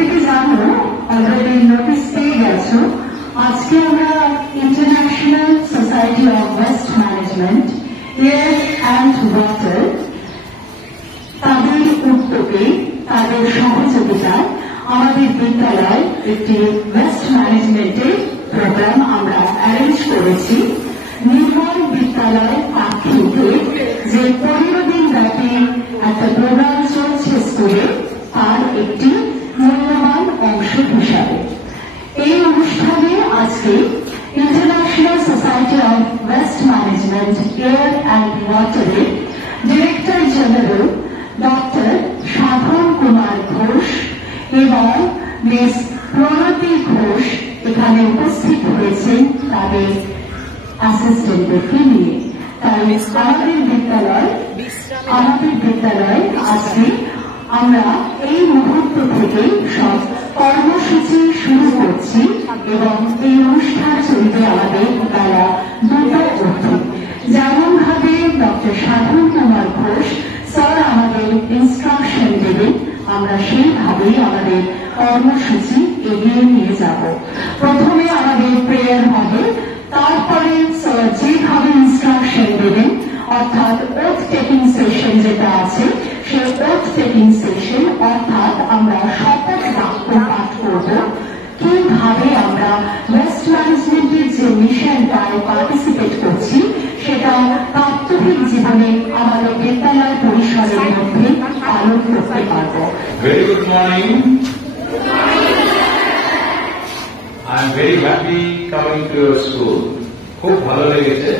প্রত্যেকে জানো, already notice পেয়ে গেছো, আজকে আমরা international society of waste management air and water তাদের উদ্যোগে, তাদের সহযোগিতায় আমাদের বিদ্যালয় একটি ওয়েস্ট ম্যানেজমেন্টের প্রোগ্রাম আমরা অ্যারেঞ্জ করেছি। নির্মল বিদ্যালয় পাখিতে যে 15 দিন ব্যাপী একটা প্রোগ্রাম চলছে স্কুলে, তার একটি মূল্যবান অংশ হিসাবে এই অনুষ্ঠানে আজকে international society of waste management air and ওয়াটারের director general doctor Sadhan Kumar Ghosh এবং মিস প্রণতি ঘোষ এখানে উপস্থিত হয়েছেন তাদের অ্যাসিস্ট্যান্টদেরকে নিয়ে। তাই আমাদের বিদ্যালয় আজকে আমরা এই মুহূর্ত থেকে সব কর্মসূচি শুরু করছি এবং এই অনুষ্ঠান চলবে আমাদের বেলা 2টা অবধি। যেমন ভাবে ডক্টর সাধন কুমার ঘোষ স্যার আমাদের ইনস্ট্রাকশন দেবেন, আমরা সেইভাবেই আমাদের কর্মসূচি এগিয়ে নিয়ে যাব। প্রথমে আমাদের প্রেয়ার হবে, তারপরে স্যার যেভাবে ইনস্ট্রাকশন দেবেন, অর্থাৎ ওথ টেকিং সেশন যেটা আছে, সেই ওথ টেকিং সেশন অর্থাৎ আমরা শপথ বাক্য পাঠ করব, কিভাবে আমরা ওয়েস্ট ম্যানেজমেন্টের যে মিশনটায় পার্টিসিপেট করছি সেটা প্রাত্যহিক জীবনে আমাদের বিদ্যালয় পরিসরের মধ্যে পালন করতে পারব। Very good morning. I am very happy coming to your school. খুব ভালো লেগেছে,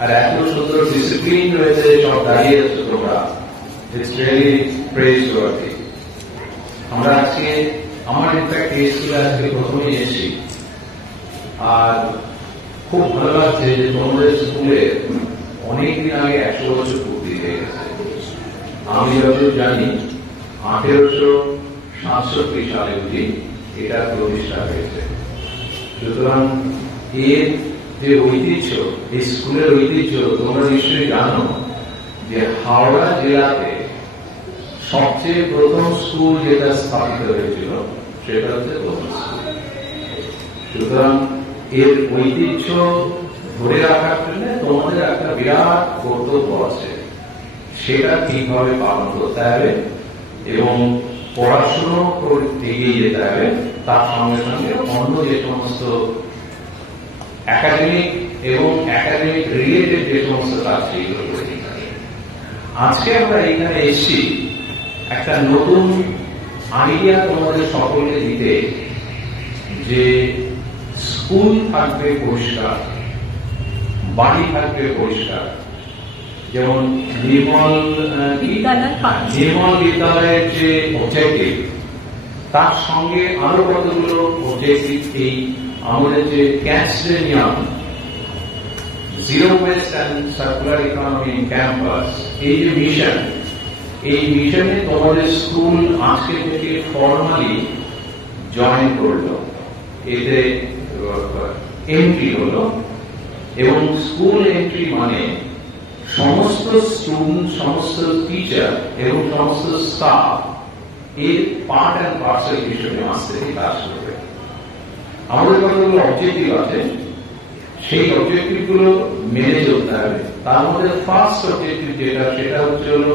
আর এত সুন্দর ডিসিপ্লিন রয়েছে, সব দাঁড়িয়ে আছে তোমরা। It's really praiseworthy. আমরা আজকে আমার ইনফ্যাক্ট এই স্কুলে আজকে প্রথমেই এসেছি, আর খুব ভালো লাগছে যে তোমাদের স্কুলে অনেকদিন আগে 100 বছর পূর্তি হয়ে গেছে। আমি যতদূর জানি 1867 সালে অবধি এটা প্রতিষ্ঠা হয়েছে। সুতরাং এর যে ঐতিহ্য, এই স্কুলের ঐতিহ্য তোমরা নিশ্চয়ই জানো যে হাওড়া জেলাতে সবচেয়ে প্রথম স্কুল যেটা স্থাপিত হয়েছিল সেটা হচ্ছে প্রথম স্কুল। সুতরাং এর ঐতিহ্য ধরে রাখার জন্য তোমাদের একটা বিরাট কর্তব্য আছে, সেটা ঠিকভাবে পালন করতে হবে এবং পড়াশুনো এগিয়ে যেতে হবে। তার সঙ্গে সঙ্গে অন্য যে সমস্ত একাডেমিক এবং একাডেমিক রিলেটেড যে সমস্ত কাজ সেইগুলো করে দিতে হবে। আজকে আমরা এখানে এসেছি একটা নতুন আইডিয়া তোমাদের সকলকে দিতে, যে স্কুল থাকবে পরিষ্কার, বাড়ি থাকবে পরিষ্কার। যেমন নির্মল বিদ্যালয়ের যে অবজেক্টিভ, তার সঙ্গে আরো কতগুলো অবজেক্টিভ এই আমাদের যে ক্যাচের নিয়ম, zero West and circular economy in campus, এই যে মিশন, এই মিশনে তোমাদের স্কুল আজকে থেকে ফর্মালি জয়েন করলো, এতে এন্ট্রি হলো। এবং স্কুল এন্ট্রি মানে সমস্ত স্টুডেন্ট, সমস্ত টিচার এবং সমস্ত স্টাফ এর পার্ট অ্যান্ড পার্সেল হিসেবে আজ থেকে কাজ করবে। আমাদের কতগুলো অবজেক্টিভ আছে, সেই অবজেক্টিভ গুলো মেনে চলতে হবে। তার মধ্যে ফার্স্ট অবজেক্টিভ যেটা, সেটা হচ্ছে হল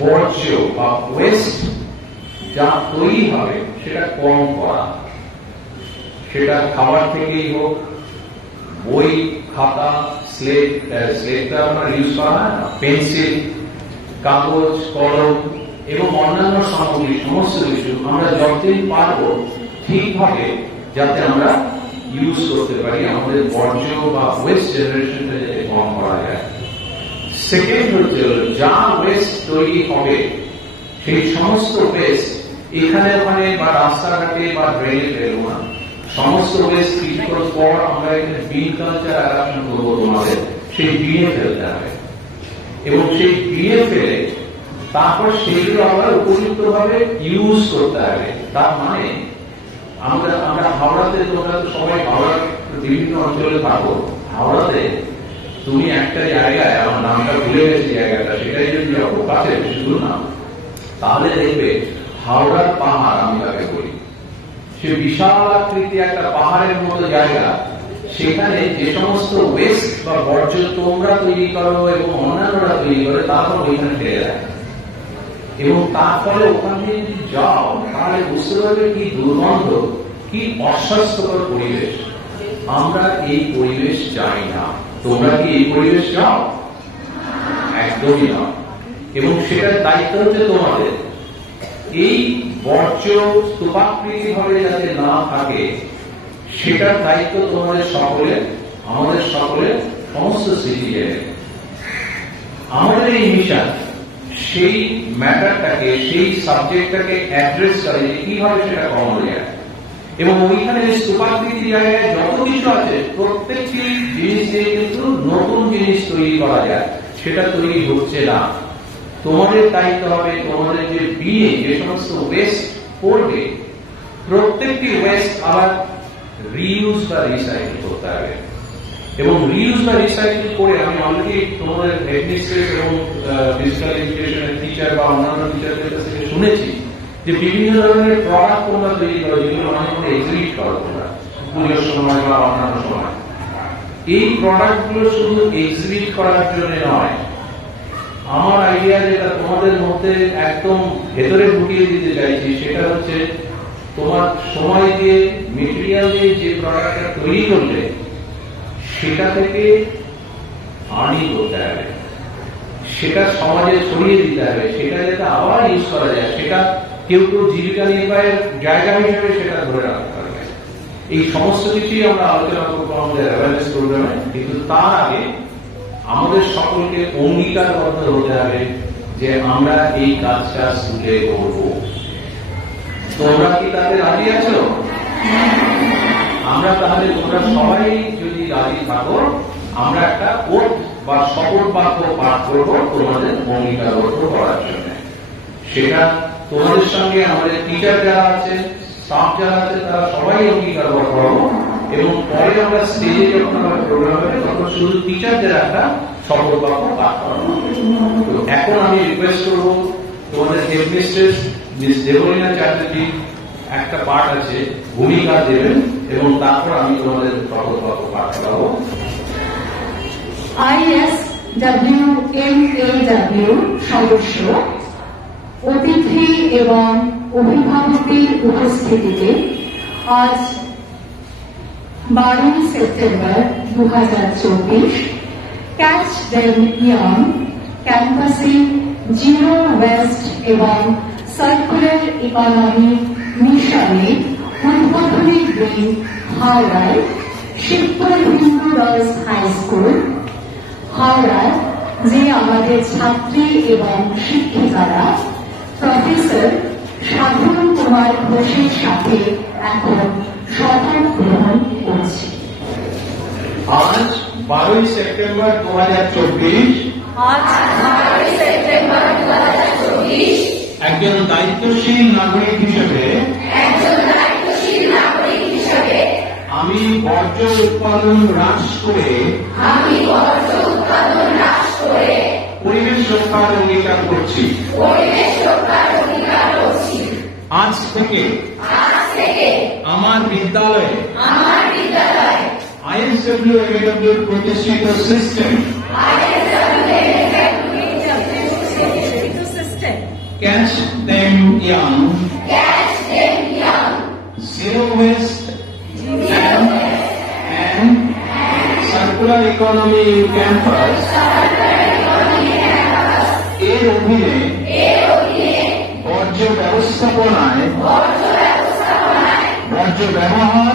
বর্জ্য বা ওয়েস্ট যা তৈরি হবে সেটা কম করা। সেটা খাবার থেকেই হোক, বই, খাতা, স্লেটটা আমরা ইউজ করা হয় না, পেন্সিল, কাগজ, কলম এবং অন্যান্য সামগ্রী, সমস্ত কিছু আমরা যতদিন পারবো ঠিকভাবে যাতে আমরা ইউজ করতে পারি, আমাদের বর্জ্য বা ওয়েস্ট জেনারেশনটা যাতে কম করা যায়। সেকেন্ড হচ্ছে যা ওয়েস্ট তৈরি হবে সেই সমস্ত ওয়েস্ট এখানে ওখানে বা রাস্তাঘাটে বা ড্রেনে ফেলবো না। সমস্ত ওয়েস্ট কিছুক্ষণ পর আমরা এখানে বিন কালচার অ্যাডাপশন করবো, তোমাদের সেই বিনে ফেলতে হবে এবং সেই বিনে ফেলে তারপর সেগুলো আবার উপযুক্ত ভাবে ইউজ করতে হবে। তার মানে আমরা হাওড়াতে, তোমরা তো সবাই হাওড়ার বিভিন্ন অঞ্চলে থাকো, হাওড়াতে তুমি একটা জায়গায়, আমার নামটা ভুলে গেছি জায়গাটা, সেটাই যদি কাছে শুধু না, তাহলে দেখবে হাওড়ার পাহাড় আমি তাকে বলি, সে বিশাল আকৃতি একটা পাহাড়ের মতো জায়গা, সেখানে যে সমস্ত ওয়েস্ট বা বর্জ্য তোমরা তৈরি করো এবং অন্যান্যরা তৈরি করে তারপর ওইখানে ফেলে দেয়, এবং তার ফলে ওখানে যদি যাও তাহলে বুঝতে পারবে কি দুর্গন্ধ, কি অস্বাস্থ্যকর পরিবেশ। আমরা এই পরিবেশ চাই না। তোমরা কি এই পরিবেশ চাও? একদমই না। এবং সেটার দায়িত্ব হচ্ছে তোমাদের। এই বর্জ্য স্তূপাকৃতি ভাবে যাতে না থাকে সেটার দায়িত্ব তোমাদের সকলের, আমাদের সকলের, সমস্ত সিটিজেনের। আমাদের এই মিশন সেই ম্যাটারটাকে, সেই সাবজেক্টটাকে অ্যাড্রেস করে যে কিভাবে সেটা কমানো যায়। এবং ওইখানে স্তূপাকৃতি জায়গায় যত কিছু আছে প্রত্যেকটি জিনিস দিয়ে কিন্তু নতুন জিনিস তৈরি করা যায়, সেটা তৈরি হচ্ছে না। তোমাদের দায়িত্ব হবে তোমাদের যে বিয়ে, যে সমস্ত ওয়েস্ট পড়বে প্রত্যেকটি ওয়েস্ট আবার রিইউজ বা রিসাইকেল করতে হবে। এবং রিইউজ বা রিসাইকেল করে আমি অলরেডি তোমাদের হেডমিস্ট্রেস এবং ফিজিক্যাল এডুকেশনের টিচার বা অন্যান্য টিচারদের কাছ থেকে শুনেছি যে বিভিন্ন ধরনের প্রোডাক্ট তোমরা তৈরি করো, যেগুলো অনেক করে এক্সিবিট করো তোমরা পুজোর সময় বা অন্যান্য সময়। এই প্রোডাক্ট গুলো শুধু এক্সিবিট করার জন্য নয়, আমার আইডিয়া যেটা তোমাদের মধ্যে একদম ভেতরে ঢুকিয়ে দিতে চাইছি সেটা হচ্ছে তোমার সময় দিয়ে, মেটেরিয়াল দিয়ে যে প্রোডাক্টটা তৈরি করলে সেটা থেকে আর্নিং করতে হবে, সেটা সমাজে ছড়িয়ে দিতে হবে, সেটা যাতে আবার ইউজ করা যায়, সেটা কেউ কেউ জীবিকা নির্বাহের জায়গা হিসেবে সেটা ধরে রাখতে পারবে। এই সমস্ত কিছুই আমরা আলোচনা করবো আমাদের অ্যাওয়ারনেস প্রোগ্রামে। কিন্তু তার আগে আমাদের সকলকে অঙ্গীকারবদ্ধ হতে হবে যে আমরা এই কাজটা স্কুলে করব। তোমরা কি তাতে রাজি আছো? আমরা তাহলে তোমরা সবাই যদি রাজি থাকো, আমরা একটা ওট বা শপথ বাক্য পাঠ করবো তোমাদের অঙ্গীকারবদ্ধ করার জন্য। সেটা তোমাদের সঙ্গে আমাদের টিচার যারা আছে, স্টাফ যারা আছে, তারা সবাই অঙ্গীকারবদ্ধ হবো। এবং পরে আমরা স্টেজে যখন আমরা প্রোগ্রাম হবে তখন শুধু টিচারদের একটা শপথ বাক্য পাঠ করাবো। তো এখন আমি রিকোয়েস্ট করবো তোমাদের হেডমিস্ট্রেস মিস দেবলীনা চ্যাটার্জি একটা পাঠ আছে, ভূমিকা দেবেন, এবং তারপর আমি তোমাদের শপথ বাক্য পাঠ করাবো। ISWMAW সদস্য, অতিথি এবং অভিভাবকদের উপস্থিতিতে আজ 12 সেপ্টেম্বর 2024 ক্যাচ দেম ইয়াং ক্যাম্পাসে জিরো ওয়েস্ট এবং সার্কুলার ইকোনমি মিশনে উদ্বোধনী দিন হাওড়ায় Shibpur Hindu girls high school হাওড়ায় যে আমাদের ছাত্রী এবং শিক্ষিকারা প্রফেসর সাধন কুমার ঘোষের সাথে এখন শপথ গ্রহণ করছি। আজ 12 সেপ্টেম্বর 2024 একজন দায়িত্বশীল নাগরিক হিসেবে আমি বর্জ্য উৎপাদন হ্রাস করে পরিবেশ রক্ষার অঙ্গীকার করছি। আজ থেকে আমার বিদ্যালয়ে ISWMAW প্রতিষ্ঠিত system Catch Them Young Zero Waste and Circular Economy in Campus এর অধীনে বর্জ্য ব্যবস্থাপনায় বর্জ্য ব্যবহার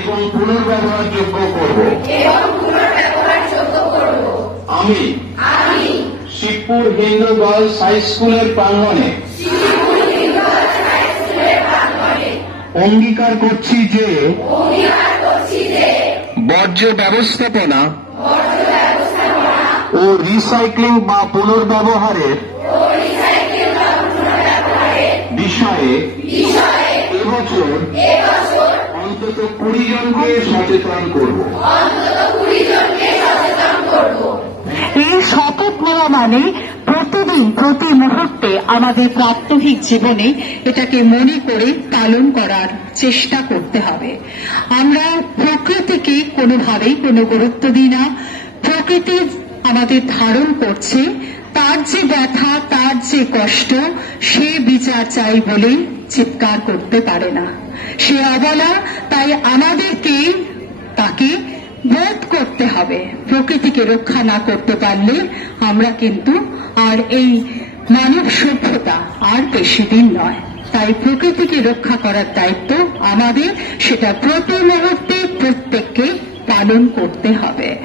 এবং পুনর্ব্যবহারযোগ্য করব। আমি শিবপুর হিন্দু গার্লস হাই স্কুলের প্রাঙ্গণে অঙ্গীকার করছি যে বর্জ্য ব্যবস্থাপনা ও রিসাইক্লিং বা পুনর্ব্যবহারের বিষয়ে এবছর অন্তত 20 জনকে সচেতন করব। এই শপথ নেওয়া মানে প্রতিদিন প্রতি মুহূর্তে আমাদের প্রাত্যহিক জীবনে এটাকে মনে করে পালন করার চেষ্টা করতে হবে। আমরা প্রকৃতিকে কোনোভাবেই কোনো গুরুত্ব দিই না। প্রকৃতি আমাদের ধারণ করছে, তার যে ব্যথা, তার যে কষ্ট, সে বিচার চাই বলেই চিৎকার করতে পারে না। সে অবলা, তাই আমাদেরকে তাকে বোধ করতে হবে। প্রকৃতিকে রক্ষা না করতে পারলে আমরা কিন্তু আর এই মানব সভ্যতা আর বেশি দিন নয়। তাই প্রকৃতিকে রক্ষা করার দায়িত্ব আমাদের, সেটা প্রতি মুহূর্তে প্রত্যেককে পালন করতে হবে।